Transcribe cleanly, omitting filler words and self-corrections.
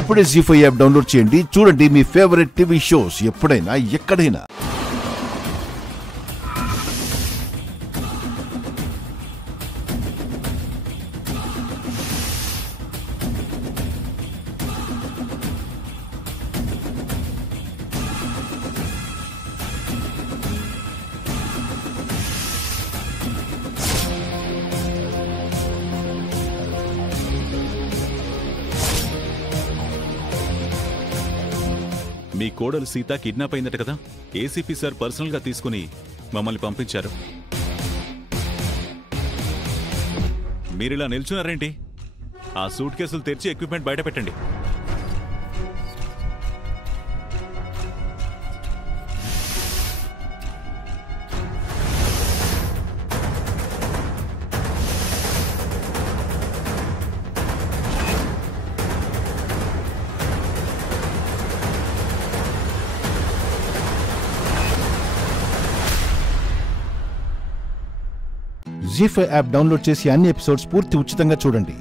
ఇప్పుడే జీ5 app download చేయండి. చూడండి మీ ఫేవరెట్ టీవీ షోస్ ఎప్పుడైనా ఎక్కడైనా. మీ కోడలు సీత కిడ్నాప్ అయిందట కదా. ఏసీపీ సార్ పర్సనల్ గా తీసుకుని మమ్మల్ని పంపించారు. మీరిలా నిల్చున్నారేంటి? ఆ సూట్ కేసులు తెరిచి ఎక్విప్మెంట్ బయట పెట్టండి. జీ5 యాప్ డౌన్లోడ్ చేసి అన్ని ఎపిసోడ్స్ పూర్తి ఉచితంగా చూడండి.